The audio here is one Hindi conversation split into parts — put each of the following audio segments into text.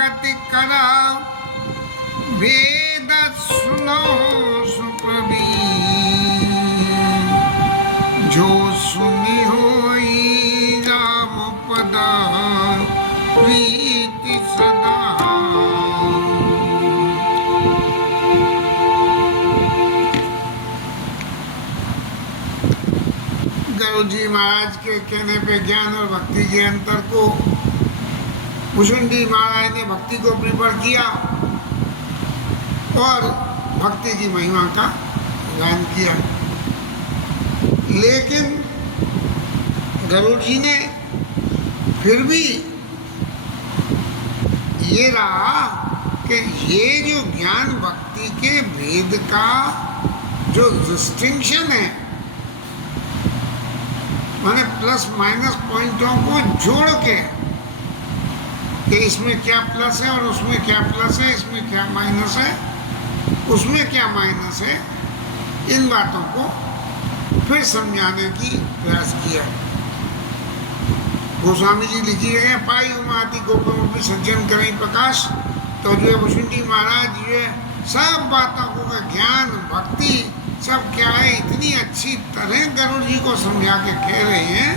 जगत कर वेद सुनो सुप्रवीण जो सुनि होई राम पद प्रीति सदा। गुरु जी महाराज के कहने पे ज्ञान और भक्ति के अंतर को भुषुंडी महाराज ने भक्ति को प्रिफर किया और भक्ति की महिमा का गान किया। लेकिन गरुड़ जी ने फिर भी ये रहा कि ये जो ज्ञान भक्ति के भेद का जो डिस्टिंक्शन है, माने प्लस माइनस पॉइंटों को जोड़ के कि इसमें क्या प्लस है और उसमें क्या प्लस है, इसमें क्या माइनस है, उसमें क्या माइनस है, इन बातों को फिर समझाने की प्रयास किया। गोस्वामी जी लिखी गए पाई उमाति गोपी सज्जन करें प्रकाश। तो जो है भुषुंडी महाराज जो है सब बातों को का ज्ञान भक्ति सब क्या है इतनी अच्छी तरह गरुड़ जी को समझा के कह रहे हैं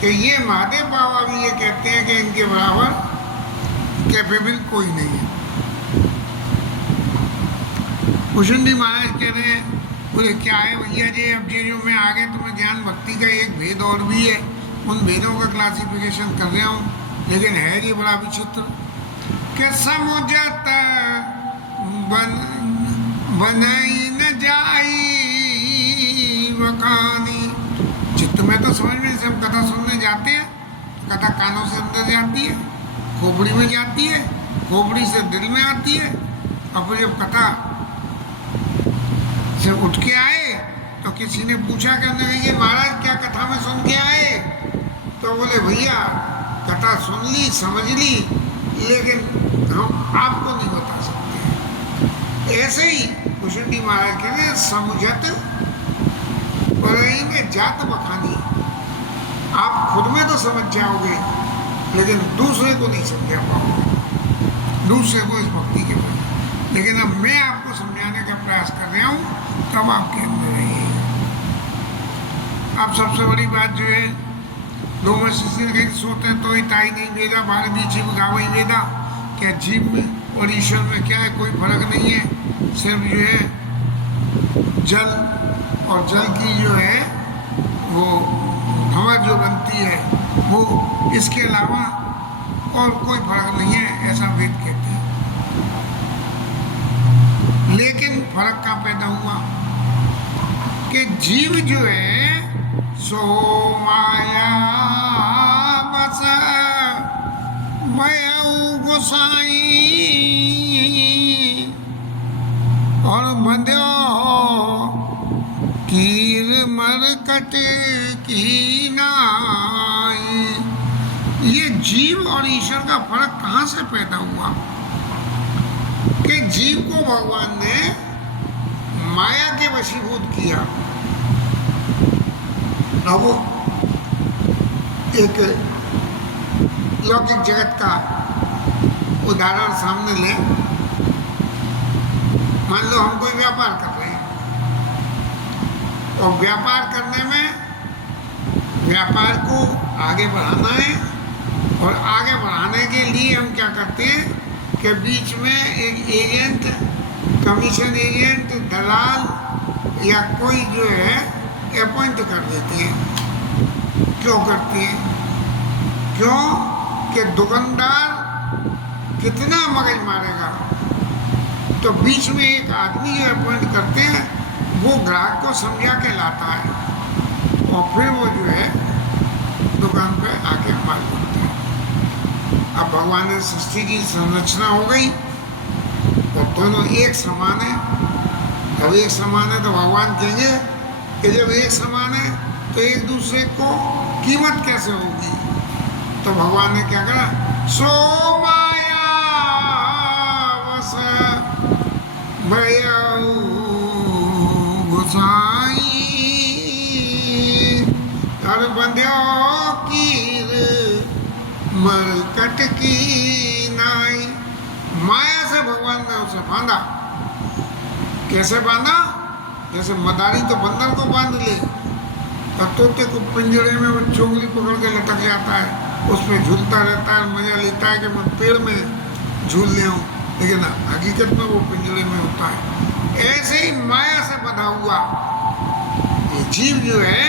कि ये महादेव बाबा भी ये कहते हैं कि इनके बराबर कैपेबल कोई नहीं है। भुषुंडी महाराज कह रहे हैं बोले क्या है भैया जी, अब ये जो मैं आगे तुम्हें ज्ञान भक्ति का एक भेद और भी है, उन भेदों का क्लासिफिकेशन कर रहा हूँ, लेकिन है ये बड़ा विचित्र कि समुझत बनाई न जाई वकानी। चित्त में तो समझ में से हम कथा सुनने जाते हैं, कथा कानों से अंदर जाती है, खोपड़ी में जाती है, खोपड़ी से दिल में आती है, और फिर जब कथा से उठ के आए तो किसी ने पूछा करने लगे महाराज क्या कथा में सुन के आए? तो बोले भैया कथा सुन ली समझ ली, लेकिन हम आपको नहीं बता सकते। ऐसे ही भुषुंडी महाराज कहते हैं समुझत में जात बखानी, आप खुद में तो समझ जाओगे लेकिन दूसरे को नहीं समझा पाओगे, दूसरे को इस भक्ति के बारे। लेकिन अब मैं आपको समझाने का प्रयास कर रहा हूँ, तब आपके अंदर रहिए। अब सबसे बड़ी बात जो है दो में कहीं सोते हैं तो ही ताई नहीं वेदा बार बीच गावई वेदा, क्या जीव में और ईश्वर में क्या है कोई फर्क नहीं है, सिर्फ जो है जल और जल की जो है वो हवा जो बनती है वो, इसके अलावा और कोई फर्क नहीं है, ऐसा वेद कहते हैं। लेकिन फर्क कहाँ पैदा हुआ कि जीव जो है सो माया बस मयऊ गोसाई और बंध्यो कीर मरकट की नाई। ये जीव और ईश्वर का फर्क कहाँ से पैदा हुआ कि जीव को भगवान ने माया के वशीभूत किया। अब एक लौकिक जगत का उदाहरण सामने ले, मान लो हम कोई व्यापार कर रहे हैं और व्यापार करने में व्यापार को आगे बढ़ाना है, और आगे बढ़ाने के लिए हम क्या करते हैं कि बीच में एक एजेंट, कमीशन एजेंट, दलाल या कोई जो है अपॉइंट कर देती है। क्यों करती है? क्यों कि दुकानदार कितना मगज मारेगा, तो बीच में एक आदमी जो अपॉइंट करते हैं वो ग्राहक को समझा के लाता है और फिर वो जो है दुकान पे आके माल करता है। अब भगवान ने सृष्टि की संरचना हो गई और दोनों एक समान है। अब एक समान है तो भगवान कहेंगे कि जब एक समान है तो एक दूसरे को कीमत कैसे होगी? तो भगवान ने क्या करा, सो माया वस मयऊ गोसाई कर बंध्यो कीर मरकट की नाई। उसे बांधा। कैसे बांधा? जैसे मदारी तो बंदर को बांध ले, और तोते को पिंजरे में वो चोंगली पकड़ के लटक जाता है, उसमें झूलता रहता है, मजा लेता है कि मैं पेड़ में झूल ले हूँ, लेकिन हकीकत में वो पिंजरे में होता है। ऐसे ही माया से बंधा हुआ ये जीव जो है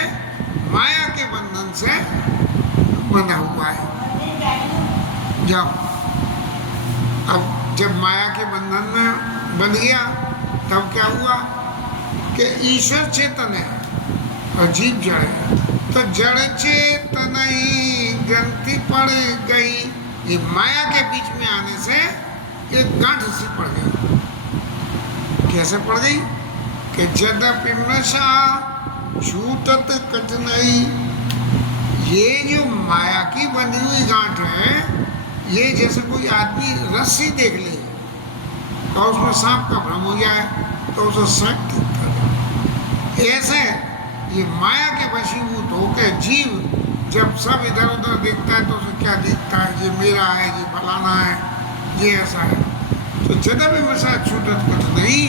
माया के बंधन से बंधा हुआ है। जब माया के बंधन में बंध गया तब क्या हुआ कि ईश्वर चेतन है और जीव जड़ है, तो जड़ चेतन ही ग्रंथि पड़ गई। ये माया के बीच में आने से एक गांठ सी पड़ गई। कैसे पड़ गई कि यद्यपि नशा छूटत कठिनाई। ये जो माया की बंधी हुई गांठ है, ये जैसे कोई आदमी रस्सी देख ले और उसमें सांप का भ्रम हो जाए तो उसे शक ठीक करे, ऐसे ये माया के वशीभूत होकर जीव जब सब इधर उधर देखता है तो उसे क्या दिखता है, ये मेरा है, ये फलाना है, ये ऐसा है। तो यद्यपि नशा छूटत कठिनाई,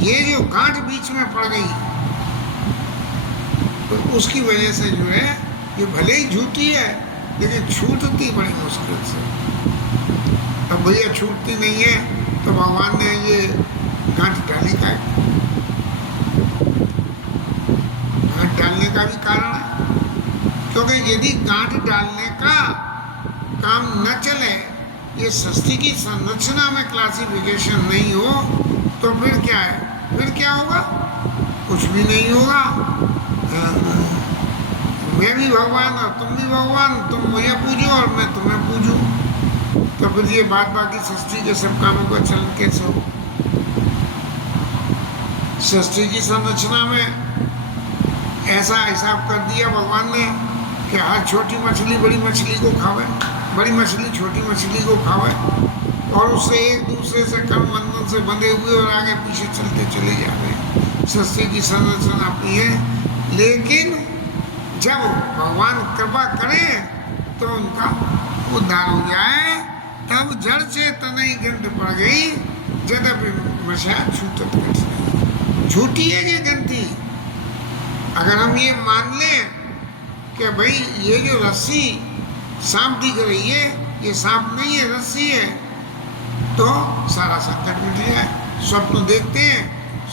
ये जो गांठ बीच में पड़ गई तो उसकी वजह से जो है ये भले ही झूठी है लेकिन छूटती बड़ी मुश्किल से। अब भैया छूटती नहीं है तो भगवान ने ये गांठ डाली का है। गांठ डालने का भी कारण है, क्योंकि यदि गांठ डालने का काम न चले, ये सृष्टि की संरचना में क्लासिफिकेशन नहीं हो तो फिर क्या है, फिर क्या होगा? कुछ भी नहीं होगा। मैं भी भगवान और तुम भी भगवान, तुम मुझे पूजो और मैं तुम्हें पूजूं, तो फिर ये बाकी सृष्टि के सब कामों का चलन कैसे हो? सृष्टि की संरचना में ऐसा हिसाब कर दिया भगवान ने कि हर छोटी मछली बड़ी मछली को खावे, बड़ी मछली छोटी मछली को खावे, और उससे एक दूसरे से कर्म बंधन से बंधे हुए और आगे पीछे चलते चले जावे। सृष्टि की संरचना अपनी है, लेकिन जब भगवान कृपा करें तो उनका उद्धार हो जाए, तब जड़ चेतन ही ग्रंथ पड़ गई। यद्यपि नशा छूटत कठिनाई। झूठी है ये ग्रंथि। अगर हम ये मान लें कि भाई ये जो रस्सी सांप दिख रही है, ये सांप नहीं है, रस्सी है, तो सारा संकट मिट जाए। स्वप्न देखते हैं,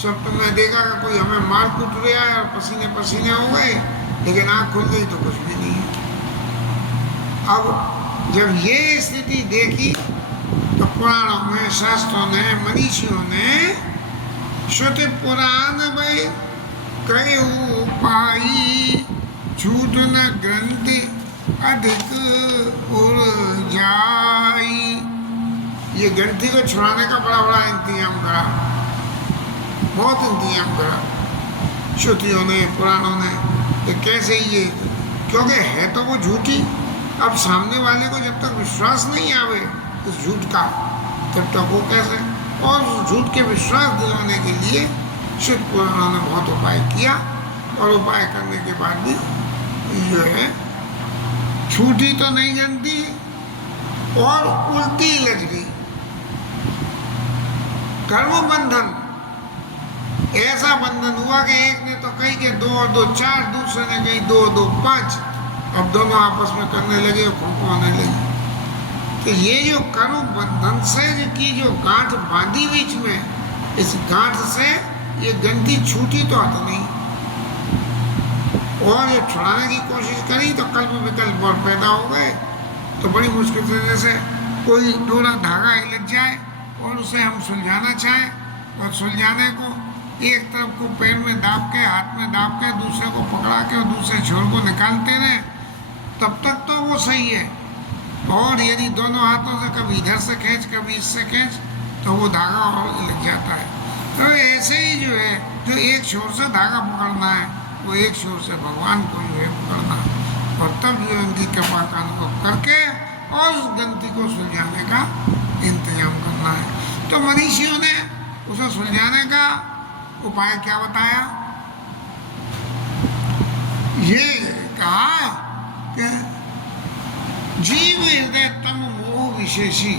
स्वप्न में देखा कि कोई हमें मार कूट रहा है और पसीने पसीने हो गए, लेकिन आँख खुल गई तो कुछ भी नहीं है। अब जब ये स्थिति देखी तो पुराणों में, शास्त्रों ने, मनीषियों ने श्रुति पुराण में कई उपाई, छूट न ग्रंथि अधिक उड़ जाई। ये ग्रंथि को छुड़ाने का बड़ा बड़ा इंतजाम करा, बहुत इंतजाम करा श्रुतियों ने, पुराणों ने, कि कैसे ये, क्योंकि है तो वो झूठी। अब सामने वाले को जब तक विश्वास नहीं आवे उस झूठ का, तब तक वो कैसे, और उस झूठ के विश्वास दिलाने के लिए श्रुति पुराणों ने बहुत उपाय किया, और उपाय करने के बाद भी जो है छूटी तो नहीं जानती और उल्टी लज गई। कर्म बंधन ऐसा बंधन हुआ कि एक ने तो कही कि 2 और 2 4, दूसरे ने कही 2 और 2 5, अब दोनों आपस में करने लगे और खोखो होने लगी। तो ये जो कर्म बंधन से की जो गांठ बांधी बीच में, इस गांठ से ये ग्रंथि छूटी तो आता नहीं, और ये छुड़ाने की कोशिश करी तो कल्प विकल्प और पैदा हो गए। तो बड़ी मुश्किल से, जैसे कोई डोरा धागा हिलक जाए और उसे हम सुलझाना चाहें, और सुलझाने को एक तरफ को पैर में दाब के, हाथ में दाब के, दूसरे को पकड़ा के और दूसरे छोर को निकालते रहे, तब तक तो वो सही है। और यदि दोनों हाथों से कभी इधर से खींच कभी इससे खींच तो वो धागा और लग जाता है। तो ऐसे ही जो है, जो एक छोर से धागा पकड़ना है वो एक छोर से भगवान को जो है पकड़ना, और तब जो उनकी कृपा का अनुभव करके और उस ग्रंथि को सुलझाने का इंतजाम करना है। तो मनीषियों ने उसे सुलझाने का उपाय क्या बताया? ये कहा कि जीव हृदय तम मोह विशेषी,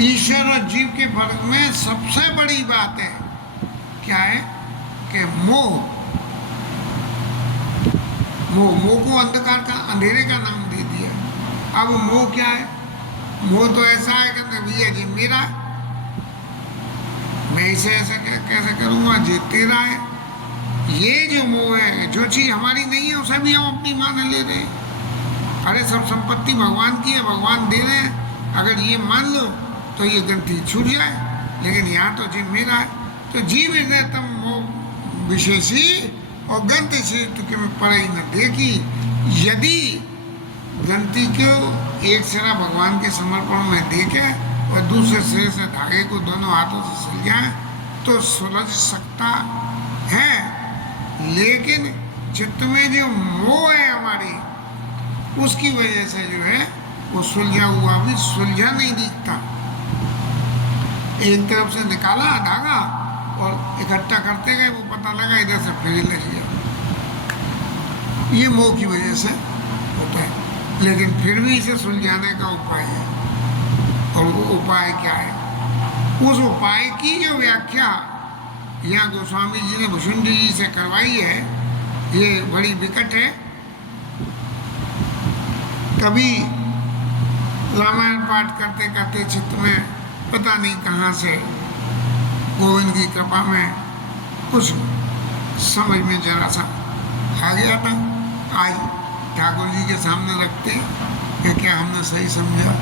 ईश्वर और जीव के फर्क में सबसे बड़ी बात है क्या है कि मोह को अंधकार का, अंधेरे का नाम दे दिया। अब मोह क्या है? मोह तो ऐसा है कि भैया जी मेरा, मैं इसे ऐसे कैसे करूँगा, जी तेरा है। ये जो मोह है, जो चीज़ हमारी नहीं है उसे भी हम अपनी मान ले रहे हैं। अरे सब संपत्ति भगवान की है, भगवान दे रहे हैं, अगर ये मान लो तो ये ग्रंथि छूट जाए, लेकिन यहाँ तो जीव मेरा है। तो जीव हृदय तम मोह विशेषी और ग्रंथि से तुके में पड़े न देखी। यदि ग्रंथि को एक सिरा भगवान के समर्पण में देके और दूसरे सिरे से धागे को दोनों हाथों से सुलझाए तो सुलझ सकता है, लेकिन चित्त में जो मोह है हमारी, उसकी वजह से जो है वो सुलझा हुआ भी सुलझा नहीं दिखता। एक तरफ से निकाला धागा और इकट्ठा करते गए, वो पता लगा इधर से फिर लग गया। ये मोह की वजह से होता है, लेकिन फिर भी इसे सुलझाने का उपाय है। और वो उपाय क्या है? उस उपाय की जो व्याख्या यहाँ गोस्वामी जी ने भुषुंडी जी से करवाई है, ये बड़ी विकट है। कभी रामायण पाठ करते करते चित्त में पता नहीं कहाँ से गोविंद की कृपा में कुछ समझ में जरा सा आ गया था। आज ठाकुर जी के सामने रखते कि क्या हमने सही समझा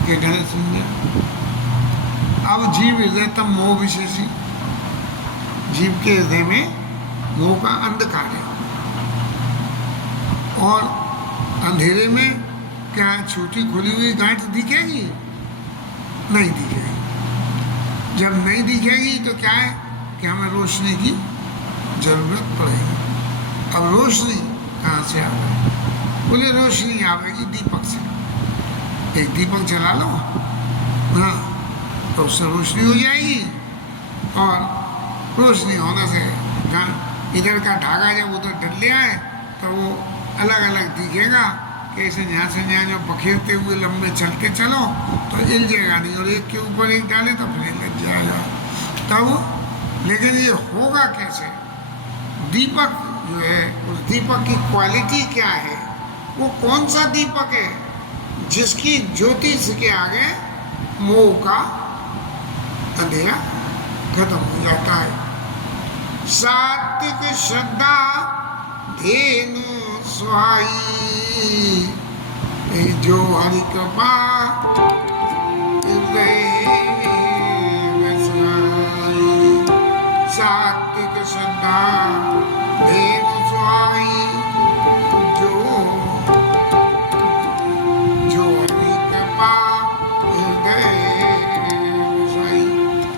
कि गलत समझा। अब जीव हृदय तम मोह विशेषी, जीव के हृदय में मोह का अंधकार है। और अंधेरे में क्या छोटी खुली हुई गांठ दिखेगी? नहीं दिखेगी। जब नहीं दिखेगी तो क्या है कि हमें रोशनी की जरूरत पड़ेगी। अब रोशनी कहाँ से आएगी? बोले रोशनी आवेगी दीपक से। एक दीपक जला लो, हाँ, तो उससे रोशनी हो जाएगी। और रोशनी होने से इधर का धागा जब उधर डल ले आए तो वो अलग अलग दिखेगा कि ऐसे यहाँ से यहाँ जो बखेरते हुए लंबे चलते चलो तो हिल जाएगा नहीं, और एक के ऊपर एक डाले तो फिर लग जाएगा तब। लेकिन ये होगा कैसे? दीपक जो है, उस दीपक की क्वालिटी क्या है? वो कौन सा दीपक है जिसकी ज्योति के आगे मोह का अंधेरा खत्म हो जाता है। सात्विक श्रद्धा धेनु सुहाई, जो हरि कृपा सात्विक श्रद्धा धेनु सुहाई, जो हरि कृपा हृदय सुहाई।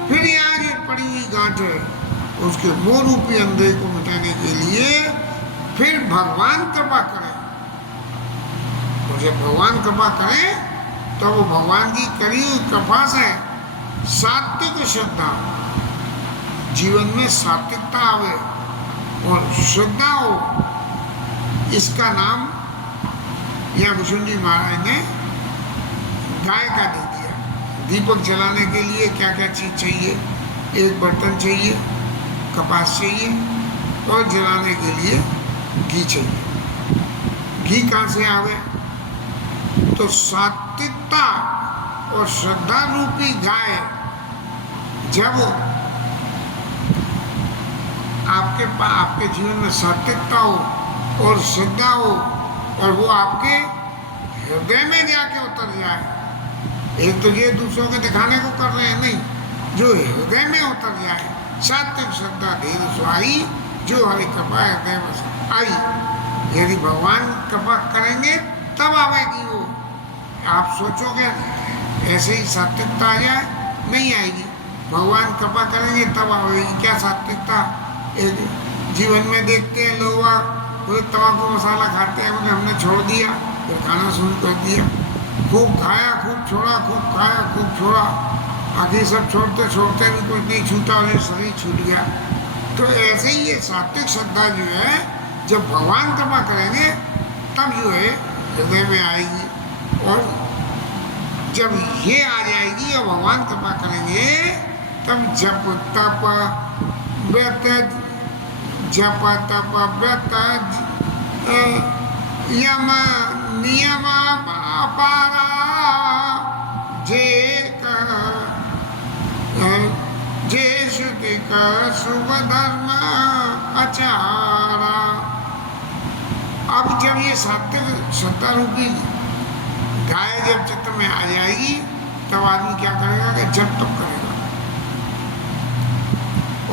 फिर यहाँ जो पड़ी हुई गांठ है उसके मोह रूपी अंधे को मिटाने के लिए फिर भगवान कृपा करें। तो जब भगवान कृपा करें तो वो भगवान की करी हुई कृपा से सात्विक श्रद्धा, जीवन में सात्विकता आवे और श्रद्धा हो, इसका नाम यह भुषुंडी महाराज ने गाय का दे दिया। दीपक जलाने के लिए क्या क्या चीज चाहिए? एक बर्तन चाहिए, कपास चाहिए, और जलाने के लिए घी चाहिए। घी कहाँ से आवे? तो सात्विकता और श्रद्धा रूपी गाय जब आपके जीवन में सात्विकता हो और श्रद्धा हो और वो आपके हृदय में जाके उतर जाए। एक तो ये दूसरों को दिखाने को कर रहे हैं, नहीं, जो हृदय में उतर जाए। सात्विक श्रद्धा धेनु सुहाई, जो हरि कृपा हृदय में आई। यदि भगवान कृपा करेंगे तब आवेगी वो। आप सोचोगे ऐसे ही सात्विकता आ जाए, नहीं आएगी। भगवान कृपा करेंगे तब आवेगी। क्या सात्विकता? एक जीवन में देखते हैं लोग वो तम्बाकू मसाला खाते हैं, उन्हें हमने छोड़ दिया, फिर खाना शुरू कर दिया। खूब खाया, खूब छोड़ा, खूब खाया, खूब छोड़ा, आखिर सब छोड़ते छोड़ते भी कुछ नहीं छूटा और शरीर छूट गया। तो ऐसे ही ये सात्विक श्रद्धा जो है जब भगवान कृपा करेंगे तब जो है हृदय में आएगी और जब ये आ जाएगी और भगवान कृपा करेंगे तब जप तप व्रत जप तप व्रत यम नियम अपारा जे श्रुति का शुभ धर्म आचारा। अब जब ये सात्विक श्रद्धा रूपी गाय जब चित्त में आ जाएगी तब आदमी क्या करेगा कि जप तप करेगा,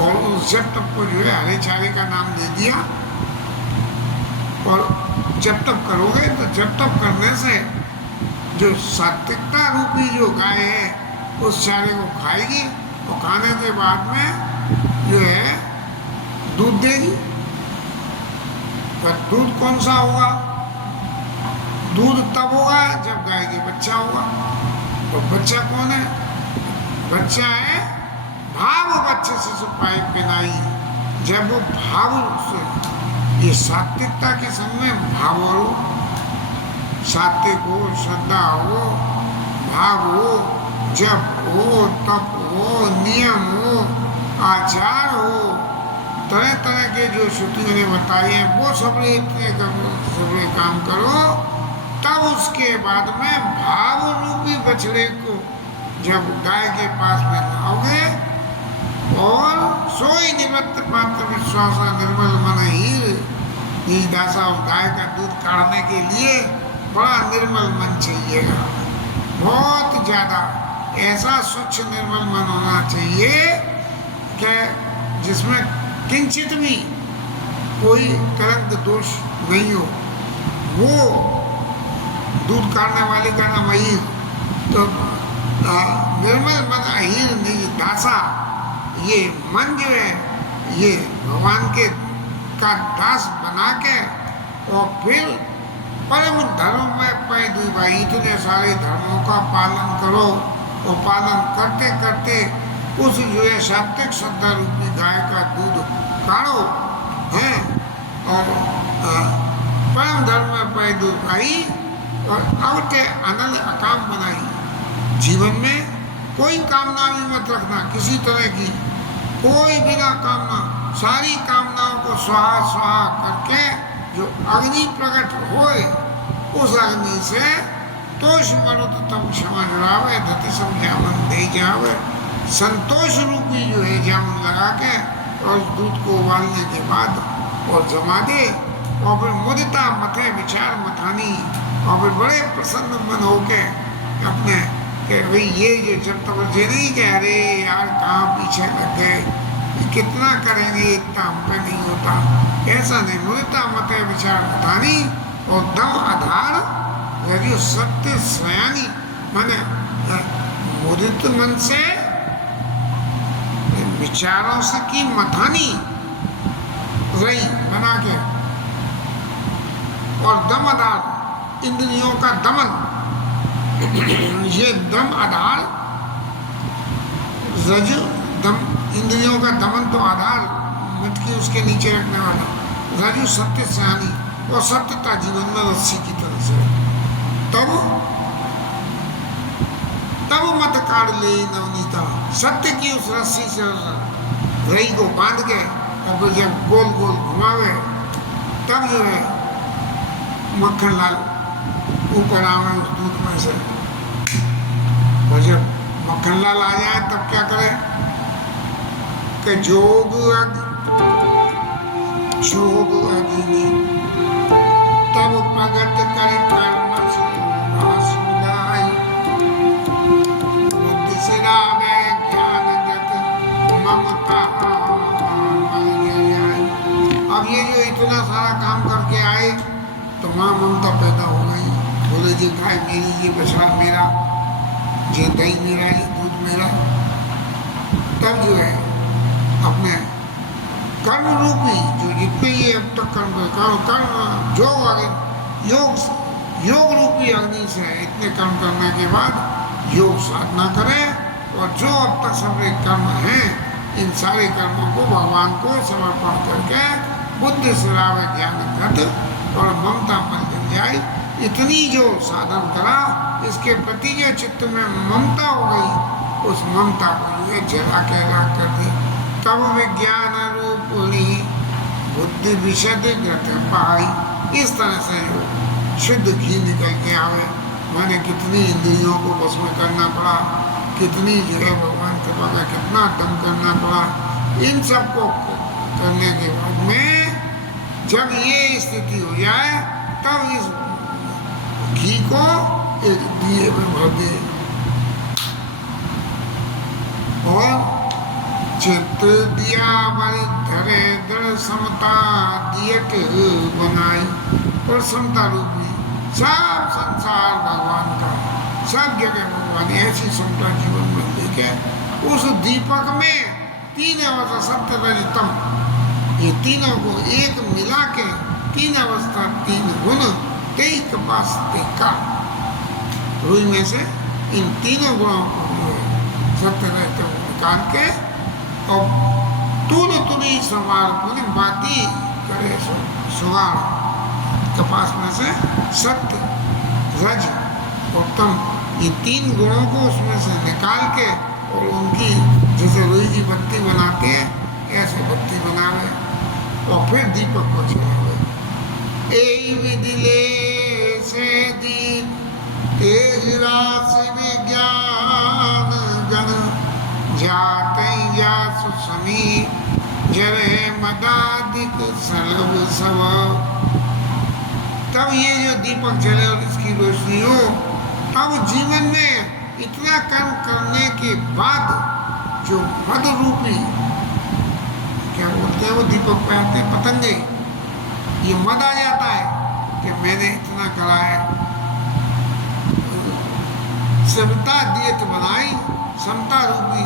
और उस जप तप को जो है हरे चारे का नाम दे दिया। और जप तप करोगे तो जप तप करने से जो सात्विकता रूपी जो गाय है उस चारे को खाएगी, और खाने के बाद में जो है दूध देगी। पर दूध कौन सा होगा? दूध तब होगा जब गाय के बच्चा होगा। तो बच्चा कौन है? बच्चा है भाव बच्चे से सुपाए पिनाई। जब वो भाव से ये सात्विकता के संग में भाव हो, सात्विक हो, श्रद्धा हो, भाव हो, जप हो, तप हो, नियम हो, आचार हो, तरह तरह के जो श्रुतियों ने बताए हैं वो सबरे काम करो, तब उसके बाद में भाव रूपी बछड़े को जब गाय के पास में लाओगे और सोई निवृत्त पात्र विश्वास निर्मल मन हीर दासा। उस गाय का दूध काढ़ने के लिए बड़ा निर्मल मन चाहिएगा, बहुत ज्यादा ऐसा स्वच्छ निर्मल मन होना चाहिए कि जिसमें किंचित भी कोई कलंक दोष नहीं हो। वो दूध काढ़ने वाले का नाम अहीर। तो निर्मल मन अहीर नहीं दासा, ये मन जो है ये भगवान के का दास बना के और फिर परम धर्म में पैदू भाई इतने सारे धर्मों का पालन करो, और पालन करते करते उस जो है सात्विक श्रद्धा रूपी गाय का दूध काढ़ो है, और परम धर्म में पैदू भाई और अवते अनल अकाम बनाई। जीवन में कोई कामना भी मत रखना किसी तरह की, कोई बिना कामना, सारी कामनाओं को स्वाहा स्वाहा करके जो अग्नि प्रकट होए उस अग्नि से तोष मरुत तब क्षमा जुड़ावे धति समझावन दे जावे। संतोष रूपी जो है जामुन लगा के और उस दूध को उबालने के बाद और जमा दे, और फिर मुदिता मथे विचार मथानी, और फिर बड़े प्रसन्न मन होके अपने कि भाई ये जो जब तक ये नहीं कह रहे यार कहाँ पीछे लग गए, कितना करेंगे इतना हम पे नहीं होता, ऐसा नहीं। मुदिता मथे विचार मथानी और दम आधार जो सत्य स्वयानी माने मुदित मन से विचारों से की मथानी रही बना के, और दम आधार इंद्रियों का दमन, ये दम आधार रज दम इंद्रियों का दमन तो आधार मिटके उसके नीचे रखने वाला रजु सत्य सयानी, और सत्यता जीवन में रस्सी की तरह से। तब मत काट ले नवनीता, सत्य की उस रस्सी से रही को बांध के और फिर जब गोल गोल घुमावे तब जो है मक्खन लाल ऊपर आवे उस दूध में से। और जब मक्खन लाल आ जाए तब क्या करे कि जोग अग्नि तब प्रगट कर कर्म बुद्धि सिरावे ज्ञान जत ममता। अब ये जो इतना सारा काम करके आए तो माँ ममता पैदा हो गई, बोले जी गाय मेरी, ये बछड़ा मेरा, ये दही मेरा, ये दूध मेरा। तब जो है अपने कर्म रूपी जो जितने ये अब तक कर्म योग रूपी अग्नि से इतने कर्म करने के बाद योग साधना करें, और जो अब तक सारे कर्म हैं इन सारे कर्मों को भगवान को समर्पण करके बुद्धि सिरावे ज्ञान घट और ममता मन जन जाए। इतनी जो साधन करा इसके प्रति जो चित्त में ममता हो गई, उस ममता को ये जला के राख कर दी। तब विज्ञान रूपणी बुद्धि विशद गत पाई। इस तरह से जो शुद्ध घी निकल के आवे, मैंने कितनी इंद्रियों को बस में करना पड़ा, कितनी जो है भगवान कृपा का कितना दम करना पड़ा। इन सबको करने के बाद में जब ये स्थिति हो जाए, तब इस घी को एक दिए में भर दे और चित्त दिया बड़ी धरे दृढ़ समता दियत बनाई। और समता रूपी सब संसार भगवान का, सब जगह भगवान, ऐसी समता जीवन में लेके उस दीपक में तीन अवस्था सत्य रजतम, ये तीनों को एक मिला के तीन अवस्था तीन गुण तेई कपास का रुई में से इन तीनों गुणों को सत्य रजतम निकाल के और तुली सवार पूरी बाती करे सुगाड़ कपास में से सत्य रज और तम, ये तीन गुणों को उसमें से निकाल के और उनकी जैसे रुई की बत्ती बनाते हैं ऐसे बत्ती बनावे और फिर दीपक को जलावे। ए विदिले से दीप तेज राशि विज्ञान गण जाते जासु समी जरे मदादिक सलभ सब। तब ये जो दीपक जले और इसकी रोशनी हो, तब जीवन में इतना कर्म करने के बाद जो मद रूपी क्या बोलते हैं वो दीपक पे आते हैं पतंगे, ये मद आ जाता है कि मैंने इतना करा है। समता दियत बनाई, समता रूपी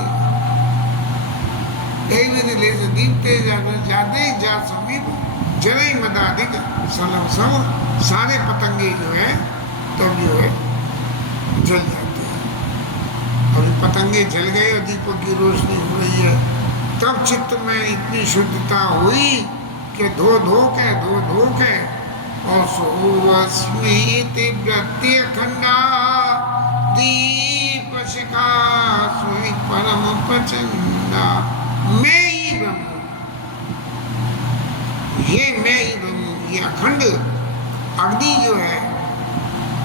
दीप तेज जाते जा समीप जले मदाधिक सलम सब, सारे पतंगे जो है तब जो है जल जाते हैं। और पतंगे जल गए और दीपक की रोशनी हो रही है, तब चित्त में इतनी शुद्धता हुई कि धो धो के और सोवस्मित वृत्ति खंडा दीप शिखा सुई परम प्रचंडा। मैं ही ब्रह्म, ये मैं ही ब्रह्म, ये अखंड अग्नि जो है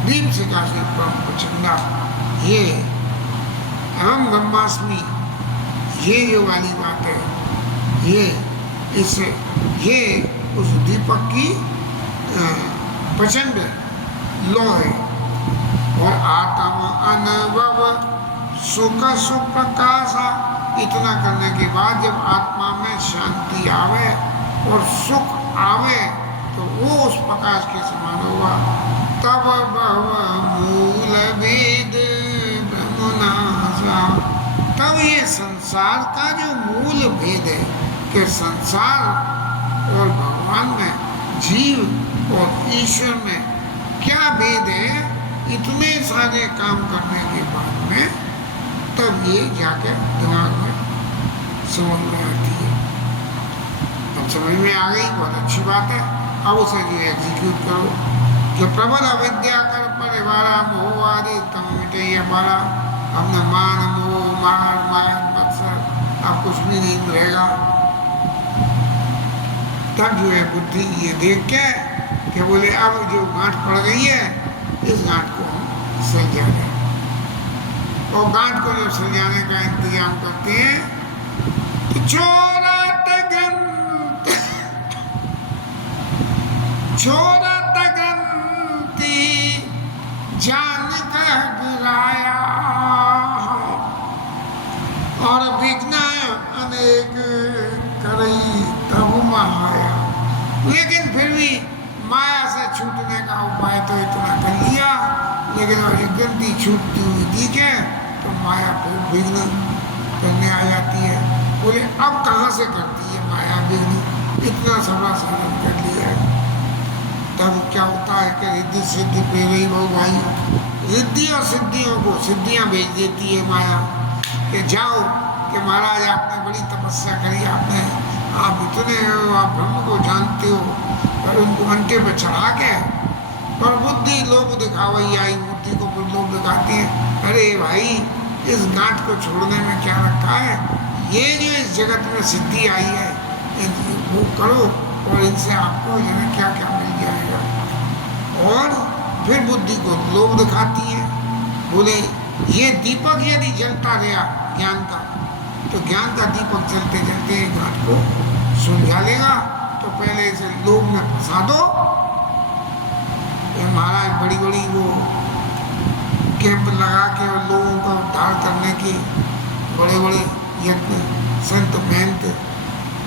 दीप शिखा से परम प्रचंडा, ये अहम ब्रह्मास्मि, ये जो वाली बात है, ये इससे ये उस दीपक की प्रचंड लो है। और आत्म अनुभव सुख सुप्रकाशा, इतना करने के बाद जब आत्मा में शांति आवे और सुख आवे तो वो उस प्रकाश के समान होगा। तब भव मूल भेद ब्रह्मनाशा, तब ये संसार का जो मूल भेद है कि संसार और भगवान में, जीव और ईश्वर में क्या भेद है, इतने सारे काम करने के बाद में तब ये जाके दिमाग में समझ में आती है। अब समझ में आ गई, बहुत अच्छी बात है। अब उसे जो एग्जीक्यूट करो कि प्रबल अविद्या कर परिवारा मोह आदि तम मिटे ये हमारा, हमने मान मोह मार माया मत्सर अब कुछ भी नहीं रहेगा। तब जो है बुद्धि ये देख के कि बोले अब जो गांठ पड़ गई है इस गांठ को हम सुलझा दें, और गांठ को जब सुलझाने का इंतजाम करते हैं तो छोरत ग्रंथि जान कह गिराया, और विघ्न अनेक करई तब महाया। लेकिन फिर भी माया से छूटने का उपाय तो इतना कर लिया, लेकिन और एक ग्रंथि छूटती हुई दिखे तो माया फिर विघ्न करने आ जाती है। बोले अब कहाँ से करती है माया विघ्न, इतना सबरा साधन कर लिया है। तब क्या होता है कि रिद्धि सिद्धि पे गई बहु भाई, रिद्धि और सिद्धियों को सिद्धियाँ भेज देती है माया कि जाओ कि महाराज आपने बड़ी तपस्या करी, आपने आप इतने हो, आप ब्रह्म को जानते हो, पर उनको घंटे पे चढ़ा के और बुद्धि लोग दिखावई आई, बुद्धि को लोग दिखाती हैं, अरे भाई इस गांठ को छोड़ने में क्या रखा है, ये जो इस जगत में सिद्धि आई है वो करो और इनसे आपको जो है क्या क्या मिल जाएगा। और फिर बुद्धि को लोभ दिखाती है, बोले ये दीपक यदि जलता गया ज्ञान का, तो ज्ञान का दीपक जलते जलते घाट को सुलझा लेगा, तो पहले इसे लोभ में फंसा दो। महाराज बड़ी बड़ी वो कैंप लगा के और लोगों का उद्धार करने की बड़े बड़े यज्ञ संत महंत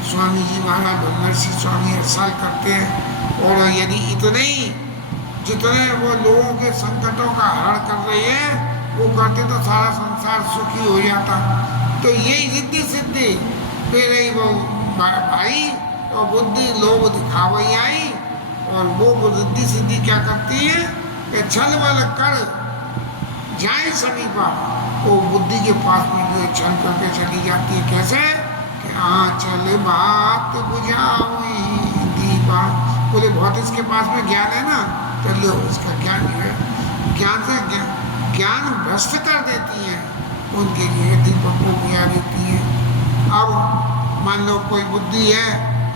स्वामी जी महाराज ब्रह्मर्षि स्वामी हर साल करते हैं। और यदि इतने ही जितने वो लोगों के संकटों का हरण कर रहे हैं वो करते तो सारा संसार सुखी हो जाता। तो यही रिद्धि सिद्धि फिर वो भाई और बुद्धि लोभ दिखावई आई, और वो रिद्धि सिद्धि क्या करती है कि छल बल कर जाए समीपा, वो बुद्धि के पास में जो छल करके चली जाती है। कैसे कि चल बात बुझावी दीपा, बोले बहुत इसके पास में ज्ञान है ना, तो लो इसका ज्ञान जो है ज्ञान से ज्ञान भ्रष्ट कर देती है, उनके लिए दीपक को बुझा देती है। अब मान लो कोई बुद्धि है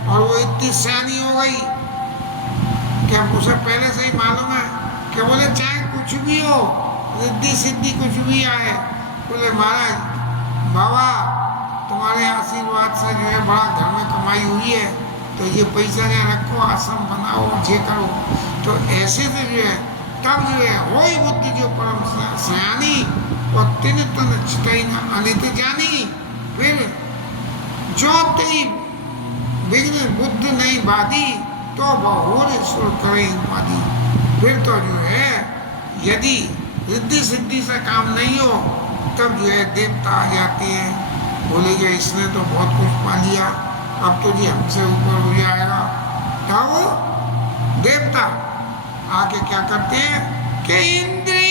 और वो इतनी सयानी हो गई कि हम उसे पहले से ही मालूम है कि बोले चाहे कुछ भी हो, रिद्धि सिद्धि कुछ भी आए, बोले महाराज बाबा तुम्हारे आशीर्वाद से जो है बड़ा घर में कमाई हुई है, तो ये पैसा यहाँ रखो, आश्रम बनाओ, जे करो। तो ऐसे से जो है तब जो है हो ही बुद्धि जो परम सयानी और तिन तन चितई अनित जानी, फिर जो तेई विघ्न बुद्ध नहीं बाधी, तो बहुर सुर करे उपाधि। फिर तो जो है यदि रिद्धि सिद्धि से काम नहीं हो तब जो है देवता आ जाते हैं, बोलेंगे इसने तो बहुत कुछ पा लिया, अब तो जी हमसे ऊपर हो जाएगा। तब देवता आके क्या करते हैं कि इंद्री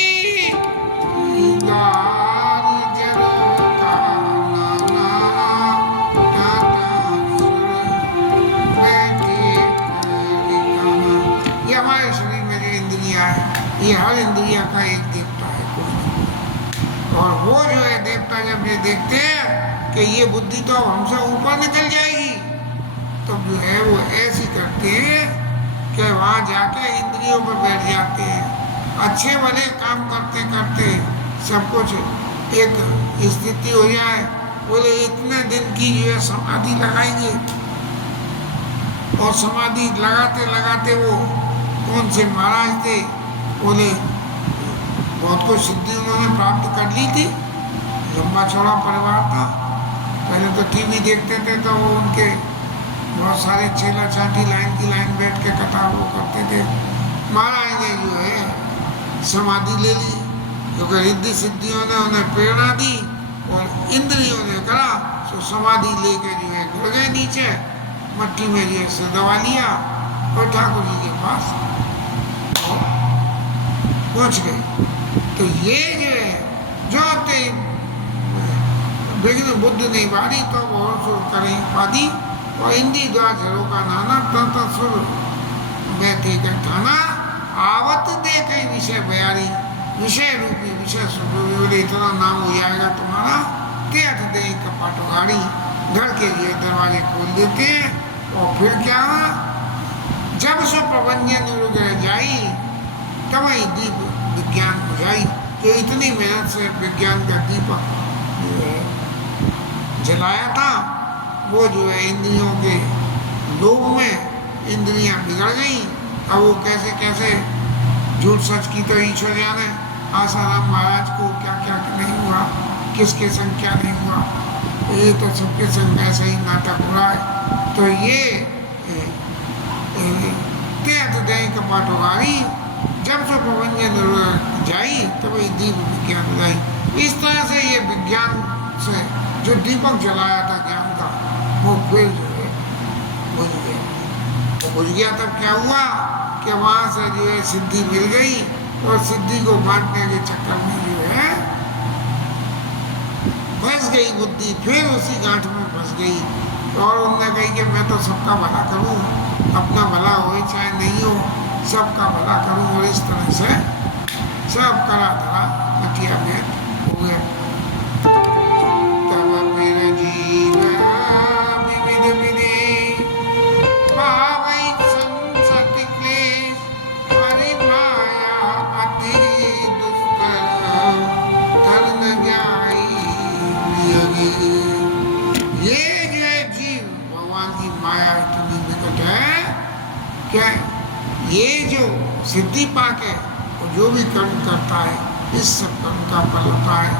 हमारे शरीर में जो इंद्रिया है, ये हर इंद्रिया का एक देवता है कोई, और वो जो है देवता जब ये देखते हैं कि ये बुद्धि तो हमसे ऊपर निकल जाएगी, तो जो है वो ऐसी करते हैं कि वहाँ जाके इंद्रियों पर बैठ जाते हैं। अच्छे भले काम करते करते सब कुछ एक स्थिति हो जाए, बोले इतने दिन की जो है समाधि लगाएंगे, और समाधि लगाते लगाते वो कौन से महाराज थे, बोले बहुत कुछ सिद्धि उन्होंने प्राप्त कर ली थी, लंबा चौड़ा परिवार था। पहले तो टीवी देखते थे तो वो उनके बहुत सारे चेला चाटी लाइन की लाइन बैठ के कथा वो करते थे। महाराज ने जो है समाधि ले ली, क्योंकि रिद्धि सिद्धियों ने उन्हें प्रेरणा दी और इंद्रियों ने करा, तो समाधि लेके जो है गिर गए नीचे, मट्टी में जो है से दबा लिया और ठाकुर जी के पास पहुंच गए। तो ये जो है जो विघ्न बुद्धि नहीं बारी, तो और सुर करें उपाधि, और इंद्री द्वार झरों का नाना तंत्र सुर बैठे कर ठाना, आवत देखे विषय बयारी, विषय रूपी विषय सुख इतना नाम हो जाएगा तुम्हारा, तीर्थ दे कपाट गाड़ी, घर के लिए दरवाजे खोल देते हैं। और फिर क्या हुआ, जब सो प्रबंधन उड़ जाई, तब ही दीप विज्ञान बुझाई। तो इतनी मेहनत से विज्ञान का दीपक जो है जलाया था, वो जो है इंद्रियों के लोभ में इंद्रियां बिगड़ गई। अब वो कैसे कैसे झूठ सच की तो ईश्वर जाने, आसाराम महाराज को क्या क्या नहीं हुआ, किसके संग क्या नहीं हुआ, ये तो सबके संग ऐसा ही नाटक हो रहा है। तो ये तीर्थ दे कपाट उगारी, जब से प्रबंधन जाई तब ये दीप विज्ञान बुझाई। इस तरह से ये विज्ञान से जो दीपक जलाया था ज्ञान का, वो फिर जो है बुझ गया। तो बुझ गया तब क्या हुआ कि वहाँ से जो है सिद्धि मिल गई, और सिद्धि को बांटने के चक्कर में जो है फंस गई बुद्धि, फिर उसी गांठ में फंस गई। और उन्होंने कही कि मैं तो सबका भला करूं, अपना भला हो चाहे नहीं हो, सबका भला करूं, और इस तरह से सब करा धरा मटिया में हो गया। तब फिर जीव विविध विधि पावई संसत क्लेश हरि माया अति दुष्कर धर्म ज्ञाई योगी। ये जो है जीव भगवान की माया इतनी निकट है क्या, ये जो सिद्धि पाके जो भी कर्म करता है इस सब कर्म का फल होता है,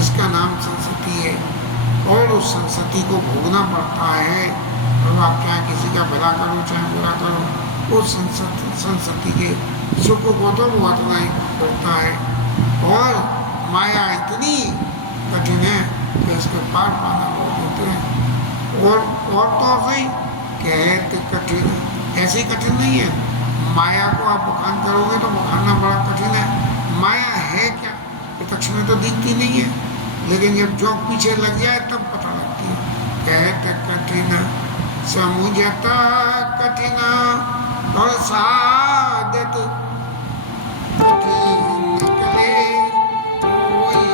इसका नाम संसति है। और उस संसति को भोगना पड़ता है। और आप क्या किसी का भला करो चाहे बुरा करो, उस संसति के सुख को तो भुगतना ही पड़ता है। और माया इतनी कठिन है कि इसके पार पाना बहुत होते हैं। और तो सही कहते कठिन, ऐसे कठिन नहीं है। माया को आप बखान करोगे तो बखानना बड़ा कठिन है। माया है क्या, प्रत्यक्ष में तो दिखती नहीं है, लेकिन जब जोंक पीछे लग जाए तब पता लगती है। कहते कठिन समुझता कठिन और साधत कठिन निकले कोई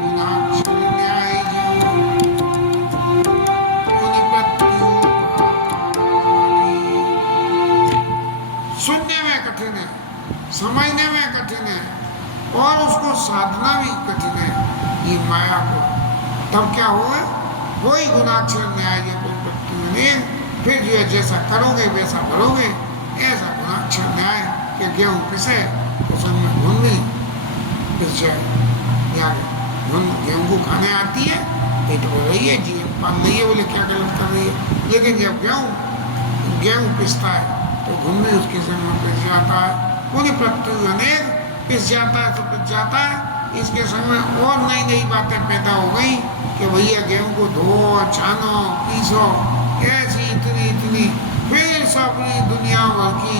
गुणाक्षर न्याय जो उन्हीं पत्तियों सुनने में कठिन है, समझने में कठिन है और उसको साधना भी कठिन है ये माया को। तब क्या होगा, वही गुणाक्षर न्याय जो फिर जो है जैसा करोगे वैसा भरोगे, ऐसा गुणाक्षर न्याय कि गेहूँ पिसे तो उसमें घुन भी पिस जाए। घुन गेहूँ को खाने आती है, पेट भर रही है, जीवन पाल रही है, बोले क्या गलत कर रही है। लेकिन जब गेहूँ पिसता है तो घुन भी उसके सिर में पिस जाता है। पूरी प्रत्यु अनेक पिस जाता है तो पिस जाता है। इसके संग में और नई नई बातें पैदा हो गई कि भैया गेहूँ को धो छानो पीसो, ऐसी इतनी फिर सबरी दुनिया भर की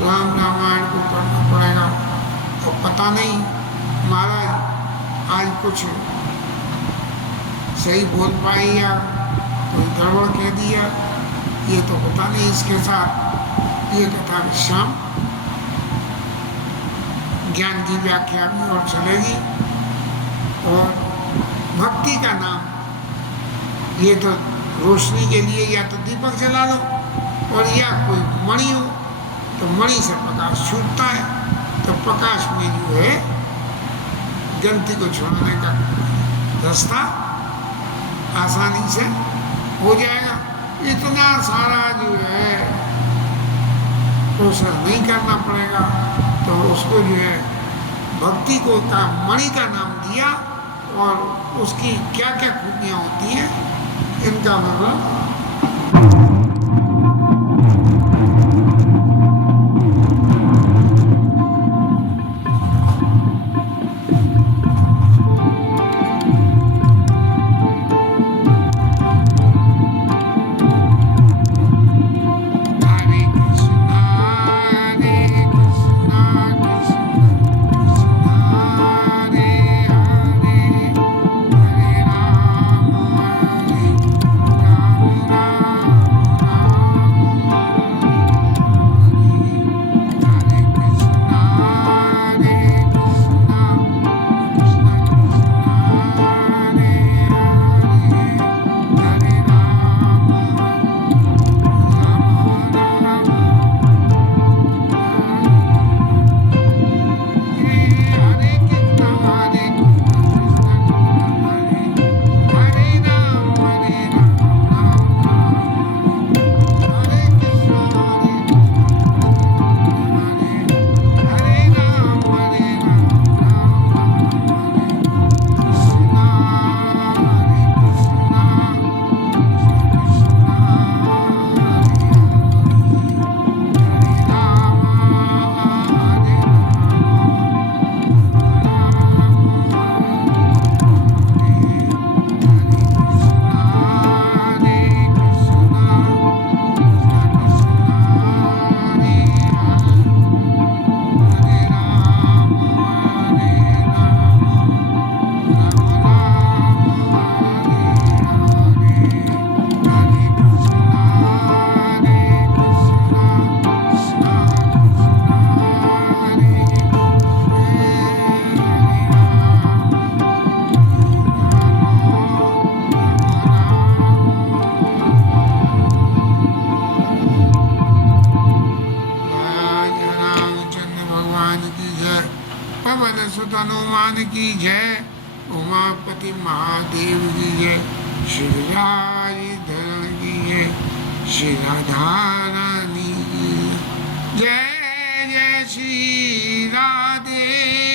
रामायण को करना पड़ेगा। तो पता नहीं महाराज आज कुछ सही बोल पाई या कोई गड़बड़ कह दिया, ये तो पता नहीं। इसके साथ ये कथा विश्राम, ज्ञान की व्याख्या भी और चलेगी। और भक्ति का नाम, ये तो रोशनी के लिए या तो दीपक जला लो और या कोई मणि हो, तो मणि से प्रकाश छूटता है, तो प्रकाश में जो है गलती को छोड़ने का रास्ता आसानी से हो जाएगा। इतना सारा जो है प्रोसेस नहीं करना पड़ेगा। तो उसको जो है भक्ति को का मणि का नाम दिया और उसकी क्या क्या खूबियाँ होती हैं इनका मतलब पवन सुत हनुमान की जय, उमापति महादेव की जय, श्री राज धरण की जय, श्री राधा रानी की जय। जय जय श्री राधे